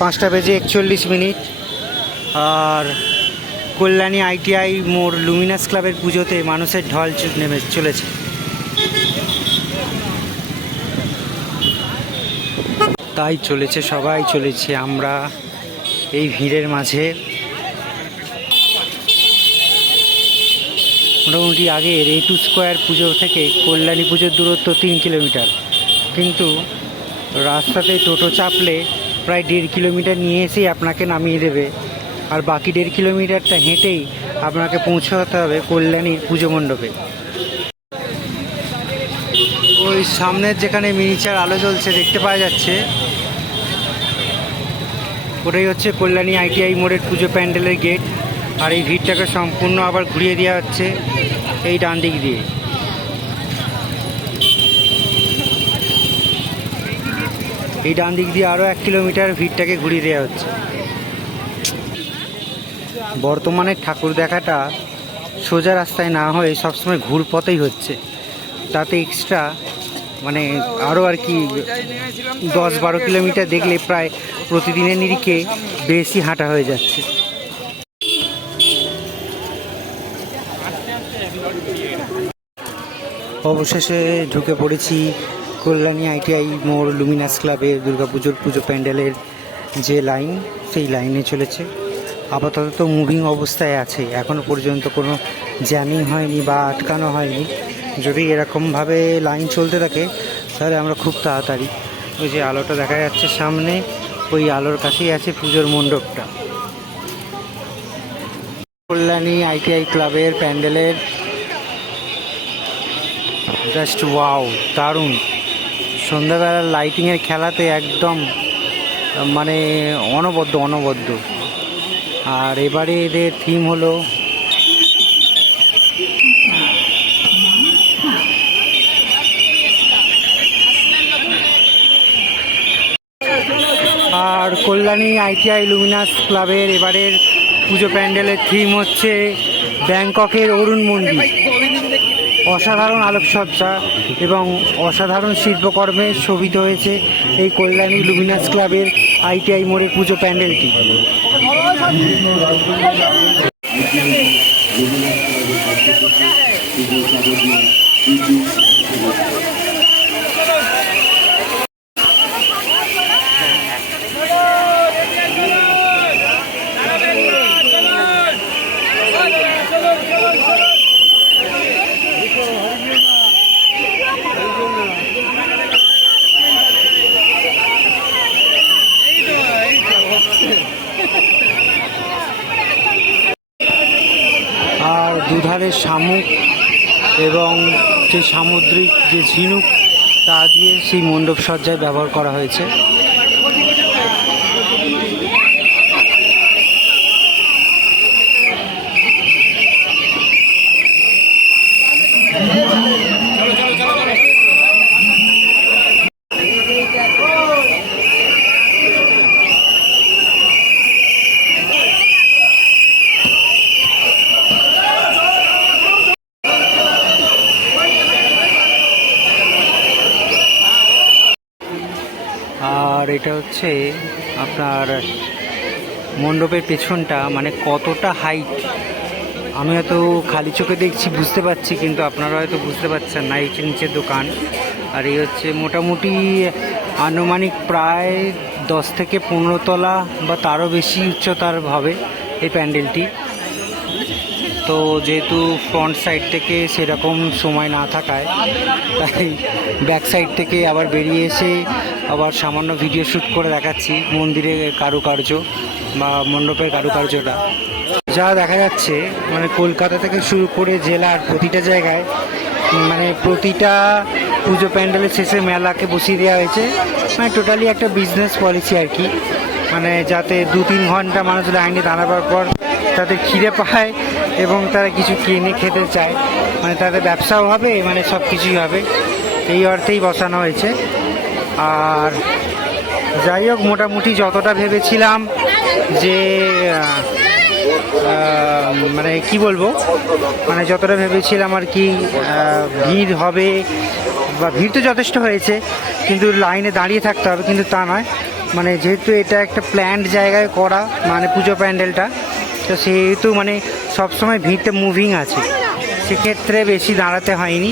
পাঁচটা বেজে একচল্লিশ মিনিট। আর কল্যাণী আইটিআই মোড় লুমিনাস ক্লাবের পুজোতে মানুষের ঢল নেমে চলেছে। তাই চলেছে সবাই, চলেছে আমরা এই ভিড়ের মাঝে। মোটামুটি আগে রেটু স্কোয়ার পুজো থেকে কল্যাণী পুজোর দূরত্ব তিন কিলোমিটার। কিন্তু রাস্তাতে টোটো চাপলে প্রায় দেড় কিলোমিটার নিয়ে এসেই আপনাকে নামিয়ে দেবে। আর বাকি দেড় কিলোমিটারটা হেঁটেই আপনাকে পৌঁছাতে হবে কল্যাণীর পুজো মণ্ডপে। ওই সামনের যেখানে মিনিচার আলো জ্বলছে দেখতে পাওয়া যাচ্ছে। ওটাই হচ্ছে কল্যাণী আইটিআই মোড়ের পুজো প্যান্ডেলের গেট। আর এই ভিড়টাকে সম্পূর্ণ আবার ঘুরিয়ে দেওয়া হচ্ছে এই ডান দিক দিয়ে। এই ডান দিক দিয়ে আরও এক কিলোমিটার ভিড়টাকে ঘুরিয়ে দেওয়া হচ্ছে। বর্তমানে ঠাকুর দেখাটা সোজা রাস্তায় না হয়ে সবসময় ঘুর পথেই হচ্ছে। তাতে এক্সট্রা মানে আরও আর কি দশ বারো কিলোমিটার দেখলে প্রায় প্রতিদিনের নিরিখে বেশি হাঁটা হয়ে যাচ্ছে। অবশেষে ঢুকে পড়েছি কল্যাণী আইটিআই মোড় লুমিনাস ক্লাবে দুর্গাপুজোর পুজো প্যান্ডেলের যে লাইন, সেই লাইনে চলেছে। আপাতত তো মুভিং অবস্থায় আছে। এখনও পর্যন্ত কোনো জ্যামিং হয়নি বা আটকানো হয়নি। যদি এরকমভাবে লাইন চলতে থাকে, তাহলে আমরা খুব তাড়াতাড়ি। ওই যে আলোটা দেখা যাচ্ছে সামনে, ওই আলোর কাছেই আছে পুজোর মণ্ডপটা। কল্যাণী আইটিআই ক্লাবের প্যান্ডেলের জাস্ট ওয়াও, দারুণ। সন্ধ্যাবেলার লাইটিংয়ের খেলাতে একদম মানে অনবদ্য অনবদ্য। আর এবারে এদের থিম হলো, আর কল্যাণী আইটিআই লুমিনাস ক্লাবের এবারের পুজো প্যান্ডেলের থিম হচ্ছে ব্যাংককের অরুণ মন্দির অসাধারণ আলোকসজ্জা এবং অসাধারণ শিল্পকর্মে শোভিত হয়েছে এই কল্যাণী লুমিনাস ক্লাবের আইটিআই মোড়ে পুজো প্যান্ডেলটি। আর দুধারে শামুক এবং যে সামুদ্রিক যে ঝিনুক, তা দিয়ে সেই মণ্ডপ সজ্জায় ব্যবহার করা হয়েছে। আর এটা হচ্ছে আপনার মণ্ডপের পেছনটা মানে কতটা হাইট আমি হয়তো খালি চোখে দেখছি, বুঝতে পারছি, কিন্তু আপনারা হয়তো বুঝতে পারছেন না, এই নিচের দোকান। আর এই হচ্ছে মোটামুটি আনুমানিক প্রায় দশ থেকে পনেরো তলা বা তারও বেশি উচ্চতার হবে এই প্যান্ডেলটি। তো যেহেতু ফ্রন্ট সাইড থেকে সেরকম সময় না থাকায়, তাই ব্যাক সাইড থেকে আবার বেরিয়ে এসে আবার সামান্য ভিডিও শ্যুট করে দেখাচ্ছি মন্দিরের কারুকার্য বা মণ্ডপের কারুকার্যটা। যা দেখা যাচ্ছে মানে কলকাতা থেকে শুরু করে জেলার প্রতিটা জায়গায় মানে প্রতিটা পুজো প্যান্ডেলের শেষে মেলাকে বসিয়ে দেওয়া হয়েছে। মানে টোটালি একটা বিজনেস পলিসি আর কি। মানে যাতে দু তিন ঘণ্টা মানুষ লাইনে দাঁড়াবার পর তাদের খিদে পায় এবং তারা কিছু কিনে খেতে চায়। মানে তাদের ব্যবসাও হবে মানে সব কিছুই হবে। এই অর্থেই বসানো হয়েছে। আর যাই হোক, মোটামুটি যতটা ভেবেছিলাম যে মানে কি বলব? মানে যতটা ভেবেছিলাম আর কি ভিড় হবে, বা ভিড় তো যথেষ্ট হয়েছে, কিন্তু লাইনে দাঁড়িয়ে থাকতে হবে, কিন্তু তা নয়। মানে যেহেতু এটা একটা প্ল্যান্ড জায়গায় করা মানে পুজো প্যান্ডেলটা, তো সেহেতু মানে সবসময় ভিড়টা মুভিং আছে। সেক্ষেত্রে বেশি দাঁড়াতে হয়নি।